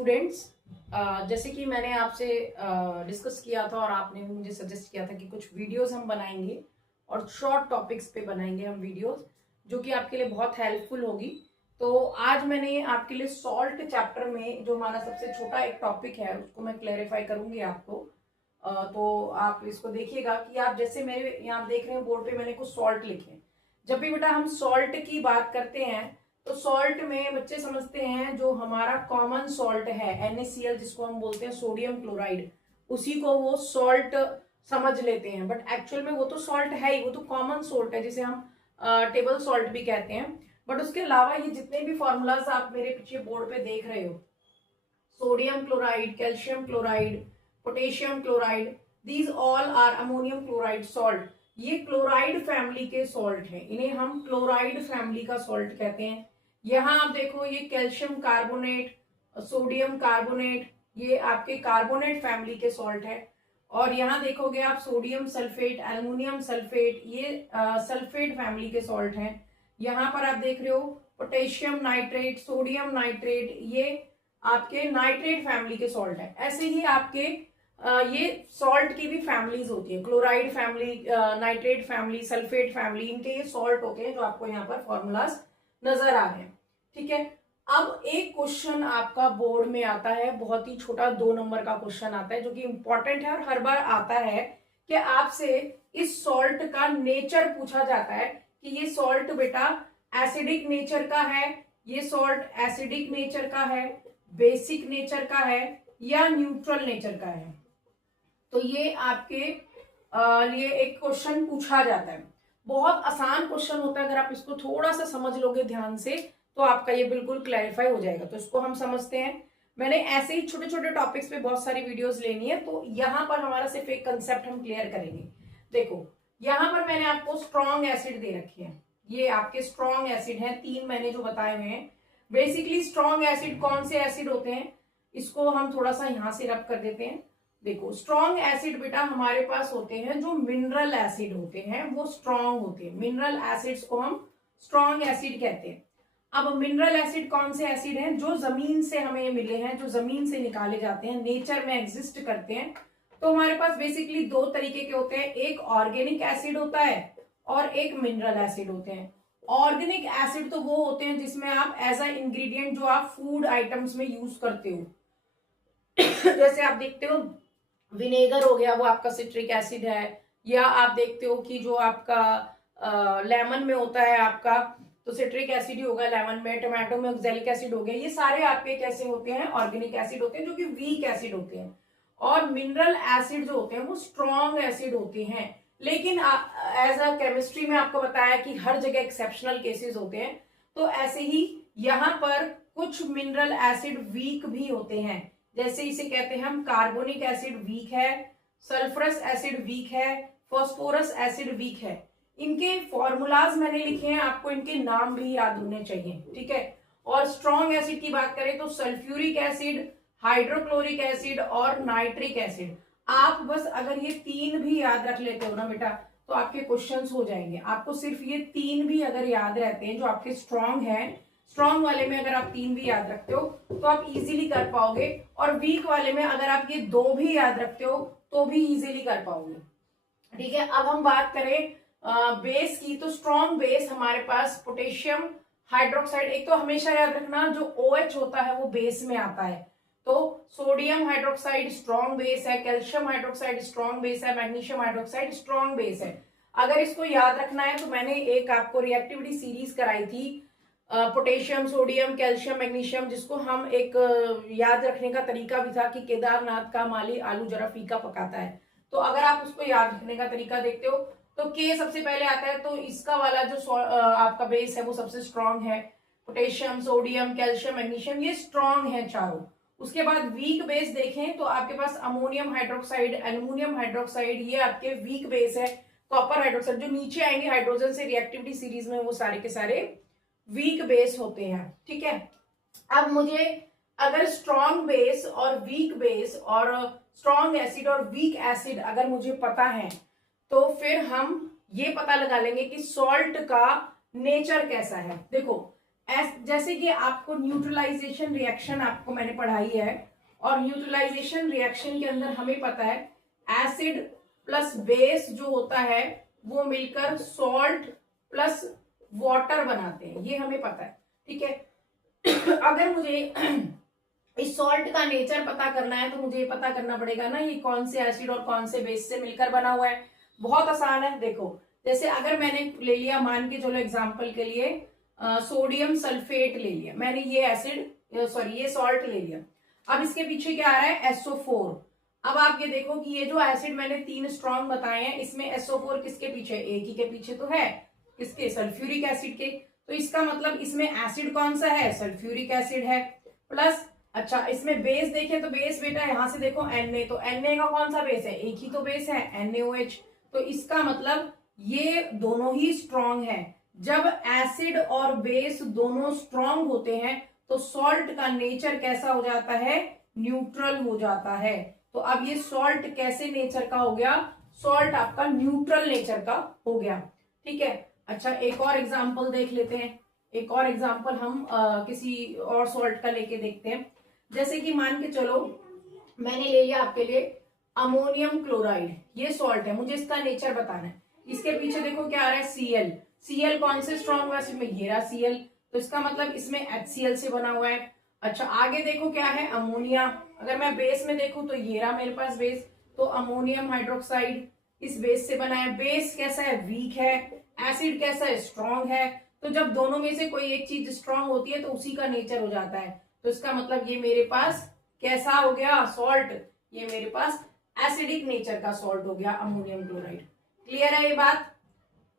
Students, जैसे कि मैंने आपसे डिस्कस किया था और आपने भी मुझे सजेस्ट किया था कि कुछ वीडियोस हम बनाएंगे और शॉर्ट टॉपिक्स पे बनाएंगे हम वीडियोस जो कि आपके लिए बहुत हेल्पफुल होगी। तो आज मैंने आपके लिए सॉल्ट चैप्टर में जो हमारा सबसे छोटा एक टॉपिक है उसको मैं क्लैरिफाई करूंगी आपको। तो आप इसको देखिएगा कि आप जैसे मेरे यहाँ देख रहे हैं बोर्ड पे मैंने कुछ सॉल्ट लिखे हैं। जब भी बेटा हम सॉल्ट की बात करते हैं तो सॉल्ट में बच्चे समझते हैं जो हमारा कॉमन सॉल्ट है NaCl जिसको हम बोलते हैं सोडियम क्लोराइड, उसी को वो सॉल्ट समझ लेते हैं। बट एक्चुअल में वो तो सॉल्ट है ही, वो तो कॉमन सॉल्ट है जिसे हम टेबल सॉल्ट भी कहते हैं। बट उसके अलावा ये जितने भी फॉर्मूलाज आप मेरे पीछे बोर्ड पे देख रहे हो, sodium chloride, calcium chloride, potassium chloride, these all are ammonium chloride salt. ये क्लोराइड फैमिली के सॉल्ट हैं, इन्हें हम क्लोराइड फैमिली का सॉल्ट कहते हैं। यहाँ आप देखो ये कैल्शियम कार्बोनेट, सोडियम कार्बोनेट, ये आपके कार्बोनेट फैमिली के सॉल्ट है। और यहाँ देखोगे आप सोडियम सल्फेट, एल्युमिनियम सल्फेट, ये सल्फेट फैमिली के सॉल्ट हैं। यहाँ पर आप देख रहे हो पोटेशियम नाइट्रेट, सोडियम नाइट्रेट, ये आपके नाइट्रेट फैमिली के सॉल्ट है। ऐसे ही आपके ये सॉल्ट की भी फैमिलीज होती है, chloride family, nitrate family, sulphate family, इनके ये सॉल्ट होते हैं जो आपको यहाँ पर फॉर्मूलाज नजर आ रहे हैं। ठीक है, अब एक क्वेश्चन आपका बोर्ड में आता है, बहुत ही छोटा 2 नंबर का क्वेश्चन आता है जो कि इंपॉर्टेंट है और हर बार आता है कि आपसे इस सॉल्ट का नेचर पूछा जाता है कि ये सॉल्ट बेटा एसिडिक नेचर का है, ये सॉल्ट एसिडिक नेचर का है, बेसिक नेचर का है या न्यूट्रल नेचर का है। तो ये आपके लिए एक क्वेश्चन पूछा जाता है। बहुत आसान क्वेश्चन होता है, अगर आप इसको थोड़ा सा समझ लोगे ध्यान से तो आपका ये बिल्कुल क्लैरिफाई हो जाएगा। तो इसको हम समझते हैं। मैंने ऐसे ही छोटे छोटे टॉपिक्स पे बहुत सारी वीडियोस लेनी है, तो यहाँ पर हमारा सिर्फ एक कंसेप्ट हम क्लियर करेंगे। देखो यहाँ पर मैंने आपको स्ट्रॉन्ग एसिड दे रखे हैं, ये आपके स्ट्रॉन्ग एसिड हैं, 3 मैंने जो बताए हुए हैं। बेसिकली स्ट्रॉन्ग एसिड कौन से एसिड होते हैं, इसको हम थोड़ा सा यहाँ से रब कर देते हैं। देखो स्ट्रॉन्ग एसिड बेटा हमारे पास होते हैं जो मिनरल एसिड होते हैं, वो स्ट्रॉन्ग होते हैं। मिनरल एसिड्स को हम स्ट्रॉन्ग एसिड कहते हैं। अब मिनरल एसिड कौन से एसिड हैं, जो जमीन से हमें मिले हैं, जो जमीन से निकाले जाते हैं, नेचर में एग्जिस्ट करते हैं। तो हमारे पास बेसिकली 2 तरीके के होते हैं, एक ऑर्गेनिक एसिड होता है और एक मिनरल एसिड होते हैं। ऑर्गेनिक एसिड तो वो होते हैं जिसमें आप एज अ इंग्रेडिएंट जो आप फूड आइटम्स में यूज करते हो जैसे आप देखते हो विनेगर हो गया, वो आपका सिट्रिक एसिड है। या आप देखते हो कि जो आपका लेमन में होता है आपका, तो सिट्रिक एसिड ही होगा लेमन में। टमाटो में ऑक्सैलिक एसिड हो गया। ये सारे आपके कैसे होते हैं, ऑर्गेनिक एसिड होते हैं जो कि वीक एसिड होते हैं। और मिनरल एसिड जो होते हैं वो स्ट्रॉन्ग एसिड होते हैं। लेकिन एज अ केमिस्ट्री में आपको बताया कि हर जगह एक्सेप्शनल केसेस होते हैं। तो ऐसे ही यहाँ पर कुछ मिनरल एसिड वीक भी होते हैं, जैसे इसे कहते हैं हम कार्बोनिक एसिड वीक है, सल्फरस एसिड वीक है, फॉस्फोरस एसिड वीक है। इनके फॉर्मूलाज मैंने लिखे हैं, आपको इनके नाम भी याद होने चाहिए। ठीक है, और स्ट्रॉन्ग एसिड की बात करें तो सल्फ्यूरिक एसिड, हाइड्रोक्लोरिक एसिड और नाइट्रिक एसिड। आप बस अगर ये 3 भी याद रख लेते हो ना बेटा तो आपके क्वेश्चंस हो जाएंगे। आपको सिर्फ ये 3 भी अगर याद रहते हैं जो आपके स्ट्रॉन्ग है, स्ट्रॉन्ग वाले में अगर आप 3 भी याद रखते हो तो आप इजीली कर पाओगे। और वीक वाले में अगर आप ये 2 भी याद रखते हो तो भी इजीली कर पाओगे। ठीक है, अब हम बात करें बेस की, तो स्ट्रॉन्ग बेस हमारे पास पोटेशियम हाइड्रोक्साइड। एक तो हमेशा याद रखना जो OH होता है वो बेस में आता है। तो सोडियम हाइड्रोक्साइड स्ट्रॉन्ग बेस है, कैल्शियम हाइड्रोक्साइड स्ट्रॉन्ग बेस है, मैग्नीशियम हाइड्रोक्साइड स्ट्रॉन्ग बेस है। अगर इसको याद रखना है तो मैंने एक आपको रिएक्टिविटी सीरीज कराई थी, पोटेशियम, सोडियम, कैल्शियम, मैग्नीशियम, जिसको हम एक याद रखने का तरीका भी था कि केदारनाथ का माली आलू जरा फीका पकाता है। तो अगर आप उसको याद रखने का तरीका देखते हो तो के सबसे पहले आता है, तो इसका वाला जो आपका बेस है वो सबसे स्ट्रॉन्ग है। पोटेशियम, सोडियम, कैल्शियम, मैग्नीशियम ये स्ट्रॉन्ग है चारों। उसके बाद वीक बेस देखें तो आपके पास अमोनियम हाइड्रोक्साइड, एल्युमिनियम हाइड्रोक्साइड, ये आपके वीक बेस है। कॉपर हाइड्रोक्साइड जो नीचे आएंगे हाइड्रोजन से रिएक्टिविटी सीरीज में, वो सारे के सारे वीक बेस होते हैं। ठीक है, अब मुझे अगर स्ट्रॉन्ग बेस और वीक बेस और स्ट्रॉन्ग एसिड और वीक एसिड अगर मुझे पता है तो फिर हम ये पता लगा लेंगे कि सॉल्ट का नेचर कैसा है। देखो जैसे कि आपको न्यूट्रलाइजेशन रिएक्शन आपको मैंने पढ़ाई है, और न्यूट्रलाइजेशन रिएक्शन के अंदर हमें पता है एसिड प्लस बेस जो होता है वो मिलकर सॉल्ट प्लस वाटर बनाते हैं, ये हमें पता है, ठीक है। अगर मुझे इस सॉल्ट का नेचर पता करना है तो मुझे ये पता करना पड़ेगा ना ये कौन से एसिड और कौन से बेस से मिलकर बना हुआ है। बहुत आसान है, देखो जैसे अगर मैंने ले लिया, मान के चलो एग्जांपल के लिए सोडियम सल्फेट ले लिया मैंने, ये एसिड सॉरी ये सॉल्ट ले लिया। अब इसके पीछे क्या आ रहा है, SO4। अब आप ये देखो कि ये जो एसिड मैंने 3 स्ट्रॉन्ग बताए हैं, इसमें SO4 किसके पीछे, एक ही के पीछे तो है, किसके, सल्फ्यूरिक एसिड के। तो इसका मतलब इसमें एसिड कौन सा है, सल्फ्यूरिक एसिड है। प्लस अच्छा इसमें बेस देखें तो बेस बेटा यहां से देखो Na, तो Na का कौन सा बेस है, एक ही तो बेस है NaOH। तो इसका मतलब ये दोनों ही स्ट्रॉन्ग है। जब एसिड और बेस दोनों स्ट्रॉन्ग होते हैं तो सॉल्ट का नेचर कैसा हो जाता है, न्यूट्रल हो जाता है। तो अब ये सॉल्ट कैसे नेचर का हो गया, सॉल्ट आपका न्यूट्रल नेचर का हो गया, ठीक है। अच्छा एक और एग्जांपल देख लेते हैं, एक और एग्जांपल हम किसी और सॉल्ट का लेके देखते हैं। जैसे कि मान के चलो मैंने ले लिया आपके लिए अमोनियम क्लोराइड, ये सॉल्ट है, मुझे इसका नेचर बताना है। इसके पीछे देखो क्या आ रहा है, Cl कौन से स्ट्रॉन्ग एसिड में, ये रहा Cl, तो इसका मतलब इसमें HCl से बना हुआ है। अच्छा आगे देखो क्या है, अमोनिया। अगर मैं बेस में देखूं तो ये रहा मेरे पास बेस, तो अमोनियम हाइड्रोक्साइड इस बेस से बना है। बेस कैसा है, वीक है। एसिड कैसा है, स्ट्रॉन्ग है। तो जब दोनों में से कोई एक चीज स्ट्रॉन्ग होती है तो उसी का नेचर हो जाता है। तो इसका मतलब ये मेरे पास कैसा हो गया सॉल्ट, ये मेरे पास एसिडिक नेचर का सॉल्ट हो गया अमोनियम क्लोराइड। क्लियर है ये बात।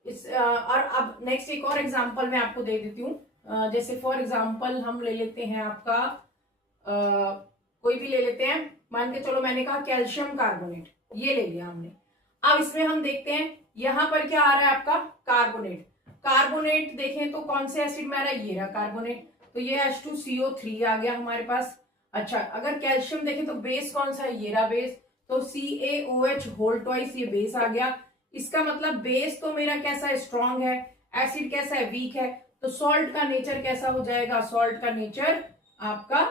और अब नेक्स्ट एक और एग्जांपल मैं आपको दे देती हूँ। जैसे फॉर एग्जांपल हम ले लेते हैं आपका कोई भी ले लेते हैं, मान के चलो मैंने कहा कैल्शियम कार्बोनेट, ये ले लिया हमने। अब इसमें हम देखते हैं यहां पर क्या आ रहा है आपका कार्बोनेट। कार्बोनेट देखें तो कौन से एसिड में आ रहा है, ये रहा कार्बोनेट, तो ये H2CO3 आ गया हमारे पास। अच्छा अगर कैल्शियम देखें तो बेस कौन सा है, ये रहा बेस, तो CaOH होल ट्वाइस, ये बेस आ गया। इसका मतलब बेस तो मेरा कैसा है, स्ट्रॉन्ग है, एसिड कैसा है, वीक है। तो सॉल्ट का नेचर कैसा हो जाएगा, सॉल्ट का नेचर आपका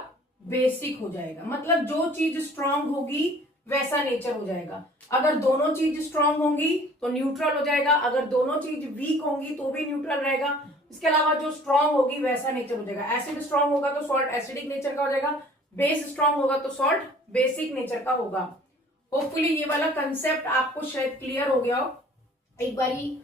बेसिक हो जाएगा। मतलब जो चीज स्ट्रॉन्ग होगी वैसा नेचर हो जाएगा। अगर दोनों चीज स्ट्रॉन्ग होंगी तो न्यूट्रल हो जाएगा, अगर दोनों चीज वीक होंगी तो भी न्यूट्रल रहेगा। इसके अलावा जो स्ट्रॉन्ग होगी वैसा नेचर हो जाएगा। एसिड स्ट्रॉन्ग होगा तो सॉल्ट एसिडिक नेचर का हो जाएगा, बेस स्ट्रॉन्ग होगा तो सॉल्ट बेसिक नेचर का होगा। होपफुली ये वाला कंसेप्ट आपको शायद क्लियर हो गया हो। एक बारी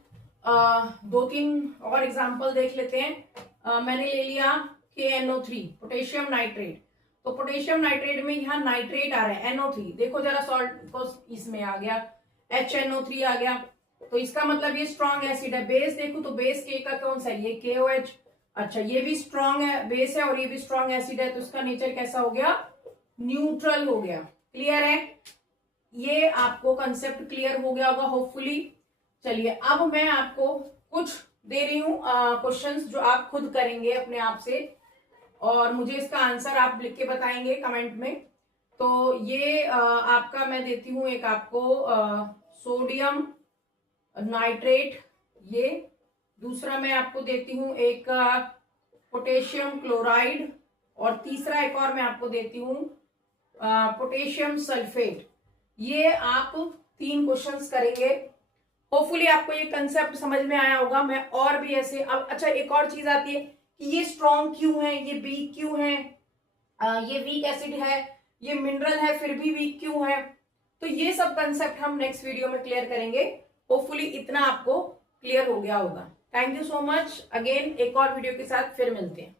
2-3 और एग्जांपल देख लेते हैं। मैंने ले लिया KNO3 पोटेशियम नाइट्रेट, तो पोटेशियम नाइट्रेट में यहाँ नाइट्रेट आ रहा है NO3, देखो जरा सॉल्ट को इसमें आ गया HNO3 आ गया, तो इसका मतलब ये स्ट्रॉन्ग एसिड है। बेस देखो तो बेस के का कौन सा है, ये KOH। अच्छा ये भी स्ट्रॉन्ग है, बेस है, और ये भी स्ट्रॉन्ग एसिड है, तो इसका नेचर कैसा हो गया, न्यूट्रल हो गया। क्लियर है, ये आपको कंसेप्ट क्लियर हो गया होगा होपफुली। चलिए अब मैं आपको कुछ दे रही हूँ क्वेश्चंस जो आप खुद करेंगे अपने आप से, और मुझे इसका आंसर आप लिख के बताएंगे कमेंट में। तो ये आपका मैं देती हूँ एक आपको सोडियम नाइट्रेट, ये दूसरा मैं आपको देती हूँ एक पोटेशियम क्लोराइड, और तीसरा एक और मैं आपको देती हूँ पोटेशियम सल्फेट। ये आप 3 क्वेश्चंस करेंगे। होपफुली आपको ये कंसेप्ट समझ में आया होगा। मैं और भी ऐसे अब अच्छा एक और चीज आती है कि ये स्ट्रॉन्ग क्यों है, ये वीक क्यों है, ये वीक एसिड है, ये मिनरल है फिर भी वीक क्यों है। तो ये सब कंसेप्ट हम नेक्स्ट वीडियो में क्लियर करेंगे। होपफुली इतना आपको क्लियर हो गया होगा। Thank you so much. Again एक और वीडियो के साथ फिर मिलते हैं।